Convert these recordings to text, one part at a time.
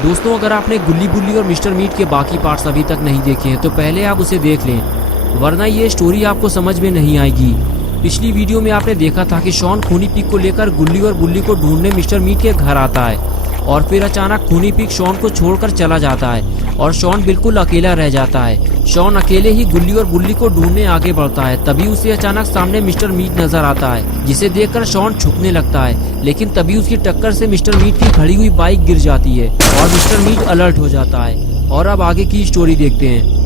दोस्तों, अगर आपने गुल्ली बुल्ली और मिस्टर मीट के बाकी पार्ट्स अभी तक नहीं देखे हैं तो पहले आप उसे देख लें, वरना ये स्टोरी आपको समझ में नहीं आएगी। पिछली वीडियो में आपने देखा था कि शॉन खूनी पिग को लेकर गुल्ली और बुल्ली को ढूंढने मिस्टर मीट के घर आता है और फिर अचानक खूनी पिग शॉन को छोड़कर चला जाता है और शॉन बिल्कुल अकेला रह जाता है। शॉन अकेले ही गुल्ली और बुल्ली को ढूंढने आगे बढ़ता है। तभी उसे अचानक सामने मिस्टर मीट नजर आता है, जिसे देखकर शॉन छुपने लगता है, लेकिन तभी उसकी टक्कर से मिस्टर मीट की खड़ी हुई बाइक गिर जाती है और मिस्टर मीट अलर्ट हो जाता है। और अब आगे की स्टोरी देखते हैं।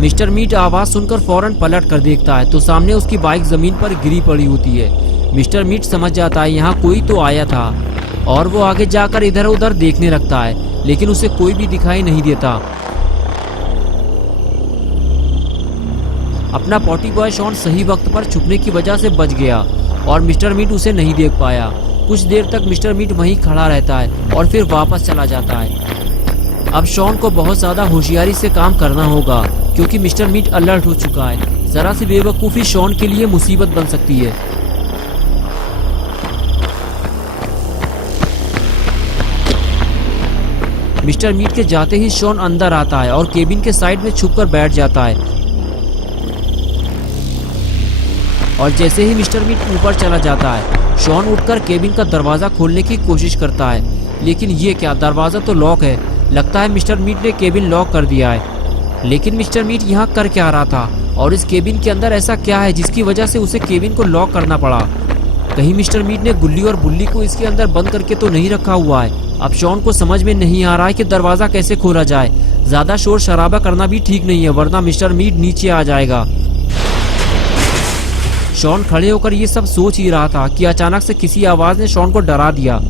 मिस्टर मीट आवाज सुनकर फौरन पलट कर देखता है तो सामने उसकी बाइक जमीन पर गिरी पड़ी होती है। मिस्टर मीट समझ जाता है यहाँ कोई तो आया था और वो आगे जाकर इधर उधर देखने लगता है, लेकिन उसे कोई भी दिखाई नहीं देता। अपना पॉटी बॉय शॉन सही वक्त पर छुपने की वजह से बच गया और मिस्टर मीट उसे नहीं देख पाया। कुछ देर तक मिस्टर मीट वहीं खड़ा रहता है और फिर वापस चला जाता है। अब शॉन को बहुत ज्यादा होशियारी से काम करना होगा क्योंकि मिस्टर मीट अलर्ट हो चुका है। जरा सी बेवकूफी शॉन के लिए मुसीबत बन सकती है। मिस्टर मीट के जाते ही शॉन अंदर आता है और केबिन के साइड में छुपकर बैठ जाता है। और जैसे ही मिस्टर मीट ऊपर चला जाता है, शॉन उठकर केबिन का दरवाजा खोलने की कोशिश करता है, लेकिन ये क्या, दरवाजा तो लॉक है। लगता है मिस्टर मीट ने केबिन लॉक कर दिया है। लेकिन मिस्टर मीट यहाँ कर क्या रहा था और इस केबिन के अंदर ऐसा क्या है जिसकी वजह से उसे केबिन को लॉक करना पड़ा? कहीं मिस्टर मीट ने गुल्ली और बुल्ली को इसके अंदर बंद करके तो नहीं रखा हुआ है? अब शॉन को समझ में नहीं आ रहा है कि दरवाजा कैसे खोला जाए। ज्यादा शोर शराबा करना भी ठीक नहीं है, वरना मिस्टर मीट नीचे आ जाएगा। शॉन खड़े होकर ये सब सोच ही रहा था कि अचानक से किसी आवाज ने शॉन को डरा दिया।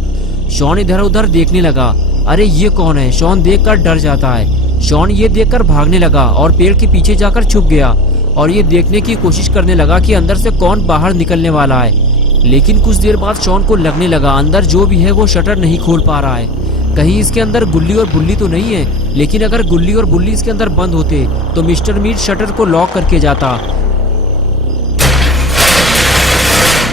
शॉन इधर उधर देखने लगा। अरे ये कौन है? शॉन देखकर डर जाता है। शॉन ये देखकर भागने लगा और पेड़ के पीछे जाकर छुप गया और ये देखने की कोशिश करने लगा कि अंदर से कौन बाहर निकलने वाला है। लेकिन कुछ देर बाद शॉन को लगने लगा अंदर जो भी है वो शटर नहीं खोल पा रहा है। कहीं इसके अंदर गुल्ली और बुल्ली तो नहीं है? लेकिन अगर गुल्ली और बुल्ली इसके अंदर बंद होते तो मिस्टर मीट शटर को लॉक करके जाता।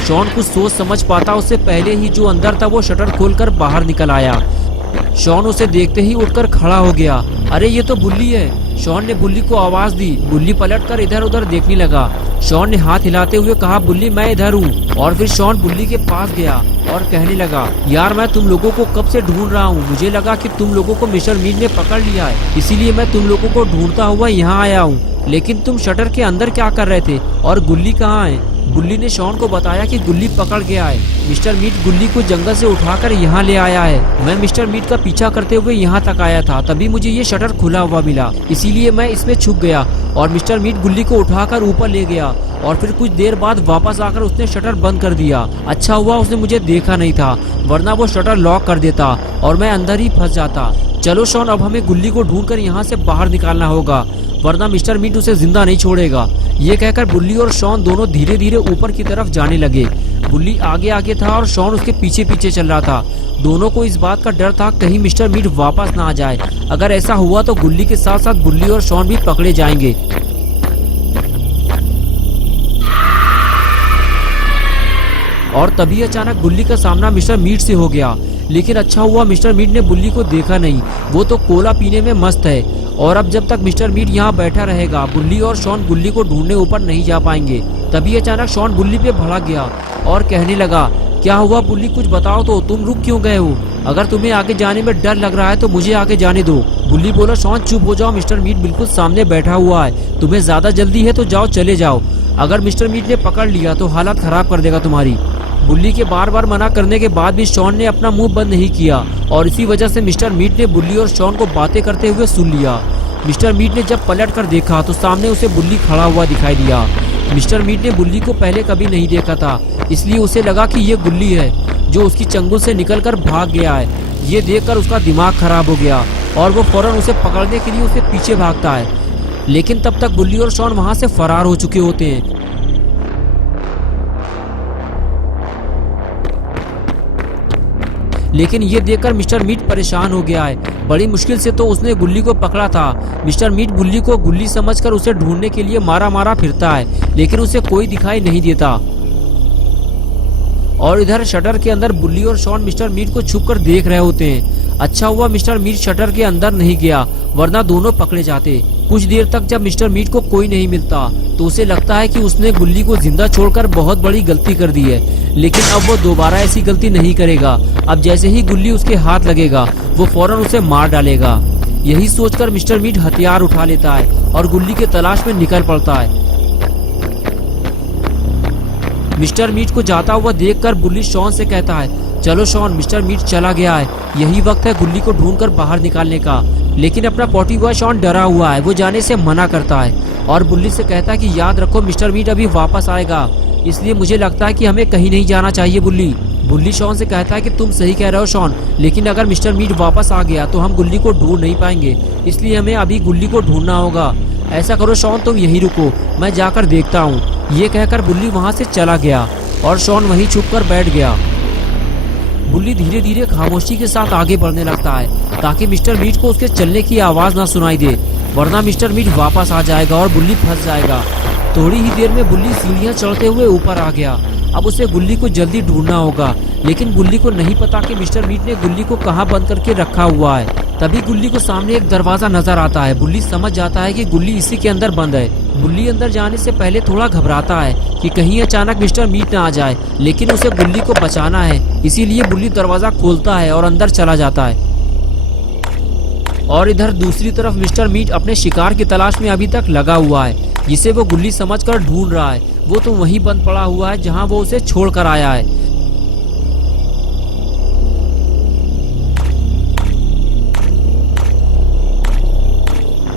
शॉन कुछ सोच समझ पाता उससे पहले ही जो अंदर था वो शटर खोलकर बाहर निकल आया। शॉन उसे देखते ही उठकर खड़ा हो गया। अरे ये तो बुल्ली है। शॉन ने बुल्ली को आवाज दी। बुल्ली पलटकर इधर उधर देखने लगा। शॉन ने हाथ हिलाते हुए कहा, बुल्ली मैं इधर हूँ। और फिर शॉन बुल्ली के पास गया और कहने लगा, यार मैं तुम लोगों को कब से ढूंढ रहा हूँ। मुझे लगा कि तुम लोगों को मिस्टर मीट ने पकड़ लिया है, इसीलिए मैं तुम लोगों को ढूंढता हुआ यहाँ आया हूँ। लेकिन तुम शटर के अंदर क्या कर रहे थे और गुल्ली कहाँ है? बुल्ली ने शॉन को बताया कि गुल्ली पकड़ गया है। मिस्टर मीट गुल्ली को जंगल से उठाकर यहाँ ले आया है। मैं मिस्टर मीट का पीछा करते हुए यहाँ तक आया था, तभी मुझे ये शटर खुला हुआ मिला, इसीलिए मैं इसमें छुप गया और मिस्टर मीट गुल्ली को उठाकर ऊपर ले गया और फिर कुछ देर बाद वापस आकर उसने शटर बंद कर दिया। अच्छा हुआ उसने मुझे देखा नहीं था, वरना वो शटर लॉक कर देता और मैं अंदर ही फंस जाता। चलो शॉन, अब हमें गुल्ली को ढूंढकर यहाँ से बाहर निकालना होगा, वरना मिस्टर मीट उसे जिंदा नहीं छोड़ेगा। ये कहकर बुल्ली और शॉन दोनों धीरे धीरे ऊपर की तरफ जाने लगे। बुल्ली आगे आगे था और शॉन उसके पीछे पीछे चल रहा था। दोनों को इस बात का डर था कहीं मिस्टर मीट वापस ना आ जाए। अगर ऐसा हुआ तो गुल्ली के साथ साथ बुल्ली और शॉन भी पकड़े जाएंगे। और तभी अचानक बुल्ली का सामना मिस्टर मीट से हो गया। लेकिन अच्छा हुआ मिस्टर मीट ने बुल्ली को देखा नहीं, वो तो कोला पीने में मस्त है। और अब जब तक मिस्टर मीट यहाँ बैठा रहेगा, बुल्ली और शॉन गुल्ली को ढूंढने ऊपर नहीं जा पाएंगे। तभी अचानक शॉन बुल्ली पे भड़क गया और कहने लगा, क्या हुआ बुल्ली, कुछ बताओ तो, तुम रुक क्यों गए हो? अगर तुम्हें आगे जाने में डर लग रहा है तो मुझे आगे जाने दो। बुल्ली बोला, शॉन चुप हो जाओ, मिस्टर मीट बिल्कुल सामने बैठा हुआ है, तुम्हें ज्यादा जल्दी है तो जाओ, चले जाओ। अगर मिस्टर मीट ने पकड़ लिया तो हालत खराब कर देगा तुम्हारी। बुल्ली के बार बार मना करने के बाद भी शॉन ने अपना मुंह बंद नहीं किया और इसी वजह से मिस्टर मीट ने बुल्ली और शॉन को बातें करते हुए सुन लिया। मिस्टर मीट ने जब पलट कर देखा तो सामने उसे बुल्ली खड़ा हुआ दिखाई दिया। मिस्टर मीट ने बुल्ली को पहले कभी नहीं देखा था, इसलिए उसे लगा कि ये गुल्ली है जो उसकी चंगुल से निकलकर भाग गया है। ये देखकर उसका दिमाग खराब हो गया और वो फौरन उसे पकड़ने के लिए उसके पीछे भागता है। लेकिन तब तक बुल्ली और शॉन वहां से फरार हो चुके होते हैं। लेकिन ये देखकर मिस्टर मीट परेशान हो गया है। बड़ी मुश्किल से तो उसने गुल्ली को पकड़ा था। मिस्टर मीट गुल्ली को गुल्ली समझकर उसे ढूंढने के लिए मारा मारा फिरता है, लेकिन उसे कोई दिखाई नहीं देता। और इधर शटर के अंदर बुल्ली और शॉन मिस्टर मीट को छुप कर देख रहे होते हैं। अच्छा हुआ मिस्टर मीट शटर के अंदर नहीं गया, वरना दोनों पकड़े जाते। कुछ देर तक जब मिस्टर मीट को कोई नहीं मिलता तो उसे लगता है कि उसने गुल्ली को जिंदा छोड़कर बहुत बड़ी गलती कर दी है, लेकिन अब वो दोबारा ऐसी गलती नहीं करेगा। अब जैसे ही गुल्ली उसके हाथ लगेगा वो फौरन उसे मार डालेगा। यही सोचकर मिस्टर मीट हथियार उठा लेता है और गुल्ली के तलाश में निकल पड़ता है। मिस्टर मीट को जाता हुआ देखकर बुल्ली शॉन से कहता है, चलो शॉन, मिस्टर मीट चला गया है, यही वक्त है गुल्ली को ढूंढकर बाहर निकालने का। लेकिन अपना पॉटी बॉय शॉन डरा हुआ है, वो जाने से मना करता है और बुल्ली से कहता है कि याद रखो मिस्टर मीट अभी वापस आएगा, इसलिए मुझे लगता है कि हमें कहीं नहीं जाना चाहिए बुल्ली। बुल्ली शॉन से कहता है कि तुम सही कह रहे हो शॉन, लेकिन अगर मिस्टर मीट वापस आ गया तो हम गुल्ली को ढूंढ नहीं पाएंगे, इसलिए हमें अभी गुल्ली को ढूंढना होगा। ऐसा करो शॉन, तुम यहीं रुको, मैं जाकर देखता हूँ। ये कहकर बुल्ली वहाँ से चला गया और शॉन वहीं छुपकर बैठ गया। बुल्ली धीरे धीरे खामोशी के साथ आगे बढ़ने लगता है ताकि मिस्टर मीट को उसके चलने की आवाज ना सुनाई दे, वरना मिस्टर मीट वापस आ जाएगा और बुल्ली फंस जाएगा। थोड़ी ही देर में बुल्ली सीढ़ियाँ चढ़ते हुए ऊपर आ गया। अब उसे गुल्ली को जल्दी ढूंढना होगा, लेकिन गुल्ली को नहीं पता कि मिस्टर मीट ने गुल्ली को कहाँ बंद करके रखा हुआ है। तभी गुल्ली को सामने एक दरवाजा नजर आता है। बुल्ली समझ जाता है कि गुल्ली इसी के अंदर बंद है। बुल्ली अंदर जाने से पहले थोड़ा घबराता है कि कहीं अचानक मिस्टर मीट ना आ जाए, लेकिन उसे गुल्ली को बचाना है, इसीलिए बुल्ली दरवाजा खोलता है और अंदर चला जाता है। और इधर दूसरी तरफ मिस्टर मीट अपने शिकार की तलाश में अभी तक लगा हुआ है, जिसे वो गुल्ली समझकर ढूंढ रहा है। वो तो वहीं बंद पड़ा हुआ है जहां वो उसे छोड़कर आया है।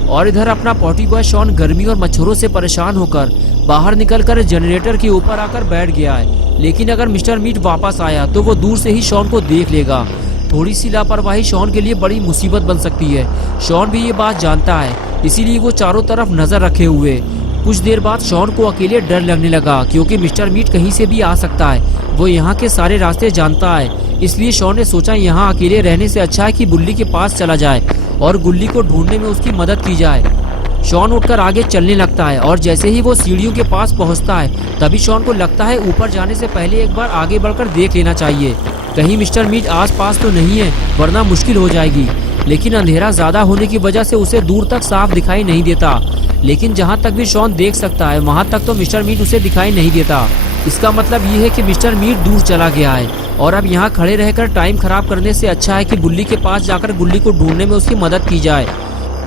और इधर अपना पॉटी बॉय शॉन गर्मी और मच्छरों से परेशान होकर बाहर निकलकर जनरेटर के ऊपर आकर बैठ गया है। लेकिन अगर मिस्टर मीट वापस आया तो वो दूर से ही शॉन को देख लेगा। थोड़ी सी लापरवाही शॉन के लिए बड़ी मुसीबत बन सकती है। शॉन भी ये बात जानता है, इसीलिए वो चारों तरफ नजर रखे हुए। कुछ देर बाद शॉन को अकेले डर लगने लगा, क्योंकि मिस्टर मीट कहीं से भी आ सकता है। वो यहाँ के सारे रास्ते जानता है, इसलिए शॉन ने सोचा यहाँ अकेले रहने से अच्छा है कि बुल्ली के पास चला जाए और गुल्ली को ढूंढने में उसकी मदद की जाए। शॉन उठकर आगे चलने लगता है और जैसे ही वो सीढ़ियों के पास पहुंचता है तभी शॉन को लगता है ऊपर जाने से पहले एक बार आगे बढ़कर देख लेना चाहिए, कहीं मिस्टर मीट आसपास तो नहीं है, वरना मुश्किल हो जाएगी। लेकिन अंधेरा ज्यादा होने की वजह से उसे दूर तक साफ दिखाई नहीं देता। लेकिन जहाँ तक भी शॉन देख सकता है वहाँ तक तो मिस्टर मीट उसे दिखाई नहीं देता। इसका मतलब ये है कि मिस्टर मीट दूर चला गया है और अब यहाँ खड़े रहकर टाइम खराब करने से अच्छा है कि बुल्ली के पास जाकर गुल्ली को ढूंढने में उसकी मदद की जाए।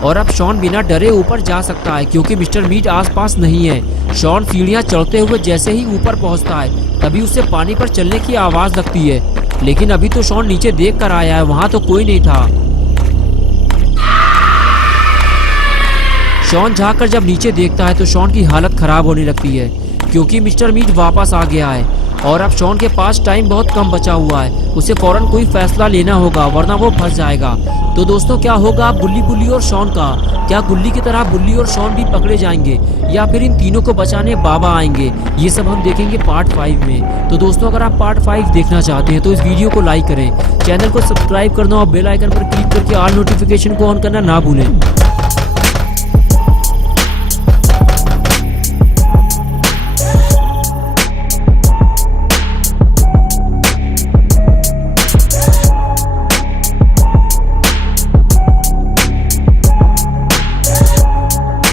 और अब शॉन बिना डरे ऊपर जा सकता है क्योंकि मिस्टर मीट आसपास नहीं है। शॉन सीढ़ियाँ चढ़ते हुए जैसे ही ऊपर पहुँचता है तभी उसे पानी पर चलने की आवाज लगती है, लेकिन अभी तो शॉन नीचे देख कर आया है, वहाँ तो कोई नहीं था। शॉन झाँककर जब नीचे देखता है तो शॉन की हालत खराब होने लगती है क्योंकि मिस्टर मीट वापस आ गया है और अब शॉन के पास टाइम बहुत कम बचा हुआ है। उसे फौरन कोई फैसला लेना होगा वरना वो फंस जाएगा। तो दोस्तों, क्या होगा बुल्ली और शॉन का? क्या गुल्ली की तरह बुल्ली और शॉन भी पकड़े जाएंगे या फिर इन तीनों को बचाने बाबा आएंगे? ये सब हम देखेंगे पार्ट 5 में। तो दोस्तों, अगर आप पार्ट 5 देखना चाहते हैं तो इस वीडियो को लाइक करें, चैनल को सब्सक्राइब करना और बेल आइकन पर क्लिक करके ऑल नोटिफिकेशन को ऑन करना ना भूलें।